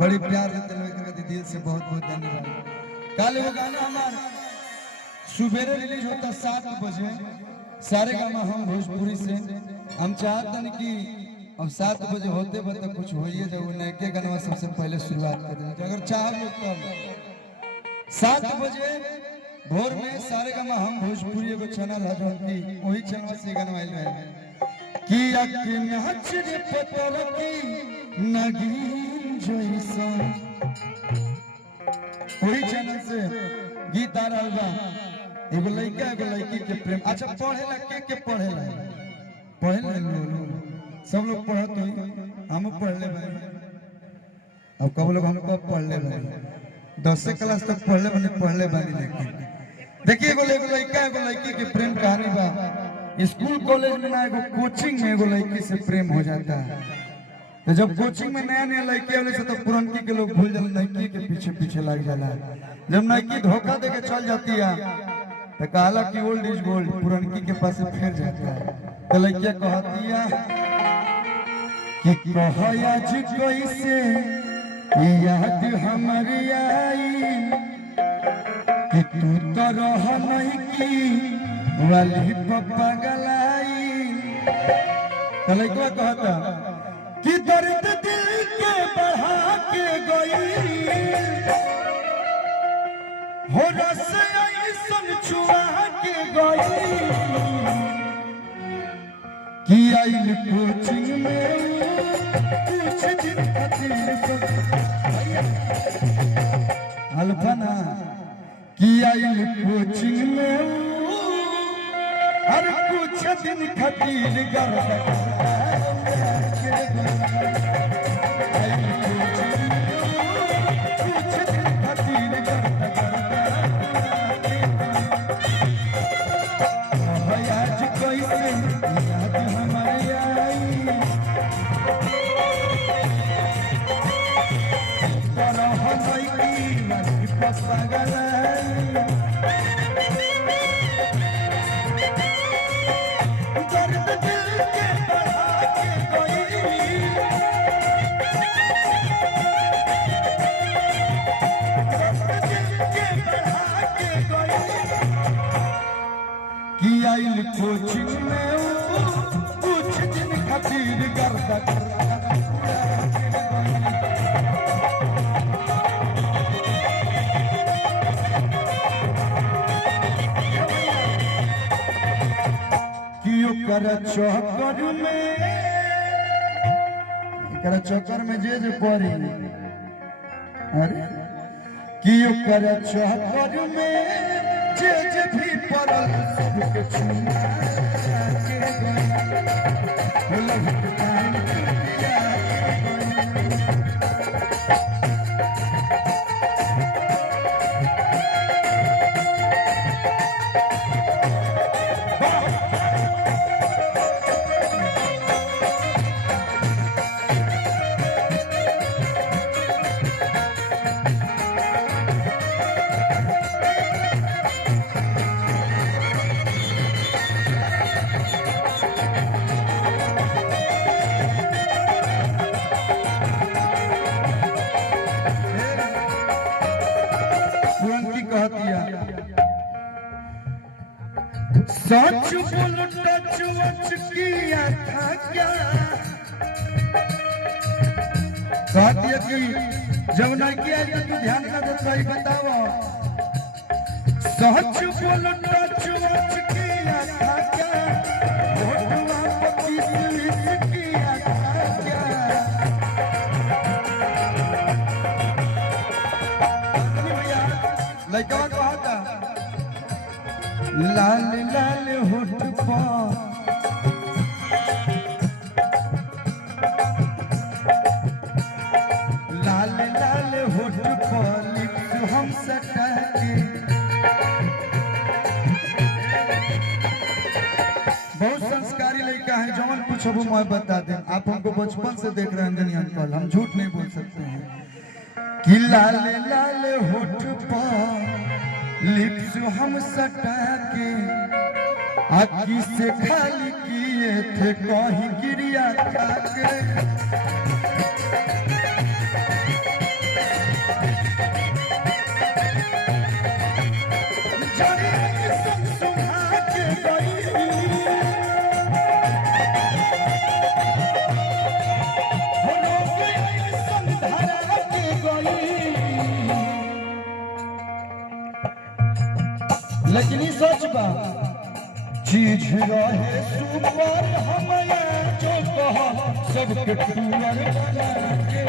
बड़ी प्यार देते लोग दिल से बहुत बहुत धन्यवाद। कल वो गाना हमारा सुबेरे रिलीज होता 7 बजे सारे गामा हम भोजपुरी से हम चाहते हैं कि अब 7 बजे होते बता कुछ होइए जब नए के गाना सबसे पहले शुरुआत कर दें अगर चाहे तो 7 बजे भोर में सारे गामा हम भोजपुरी को चैनल है जो की वही चैनल से गाना आइल है कि अक्की में हचरे पतर की नगीन जैसा वही चैनल से गीत आ रहा बा एगो लड़का एगो लड़की के प्रेम। अच्छा पढ़े ला के पढ़े ला सब लोग पढ़त हो हम पढ़ ले भाई अब कब लोग हमको पढ़ ले भाई 10वीं क्लास तक पढ़ ले बानी लेकिन देखिए एगो लड़का एगो लड़की के प्रेम कहानी बा। स्कूल कॉलेज में ना एगो कोचिंग में एगो लड़की से प्रेम हो जाता है तो जब कोचिंग में नया नया लड़की आने से तो पुरनकी के लोग भूल जाते लड़की के पीछे पीछे लग जाला। जब लड़की धोखा दे के चल जाती है तो कहला कि ओल्ड इज गोल्ड पुरनकी के पास फिर जाता है तो लड़कियां कहती है कि कहया जी कैसे याद हमारी आई कि तू तो रह नहीं की वाली पप्पा गलाई तो लड़का कहता कि दर्द दिल के बढ़ा के गई हो रस ऐसन छुआ के गई कि आइल कोचिंग में कुछ दिन खातिर अल्फना कि आइल कोचिंग में हर कुछ दिन खातिर कोचिंग में कुछ दिन खातिर गर्दा चक्कर में जे पड़ी अरे कियो कर चक्कर में जे भी पड़ल सबके छुआ के सच बोलो टच वच किया था क्या कहती है कि जब लड़की आई तो तू ध्यान ना देता ही बताओ सच बोलो टच वच किया था क्या होठवा पति स्लिप किया था क्या लड़का कहा था लाल लाल होठ पर लाल लाल होठ पर लिप्स हम सटा के बहुत संस्कारी लड़का है जवन पूछबो मैं बता दें आप हमको बचपन से देख रहे हैं अंजनी अंकल हम झूठ नहीं बोल सकते हैं कि लाल लाल होठ पर लिप्स हम सटा के आखी से खाली किए थे कहीं गिरिया खा के लेकिन ये सच बा चीज रहे सुपर हमारे जो कहा सबके टूर बना के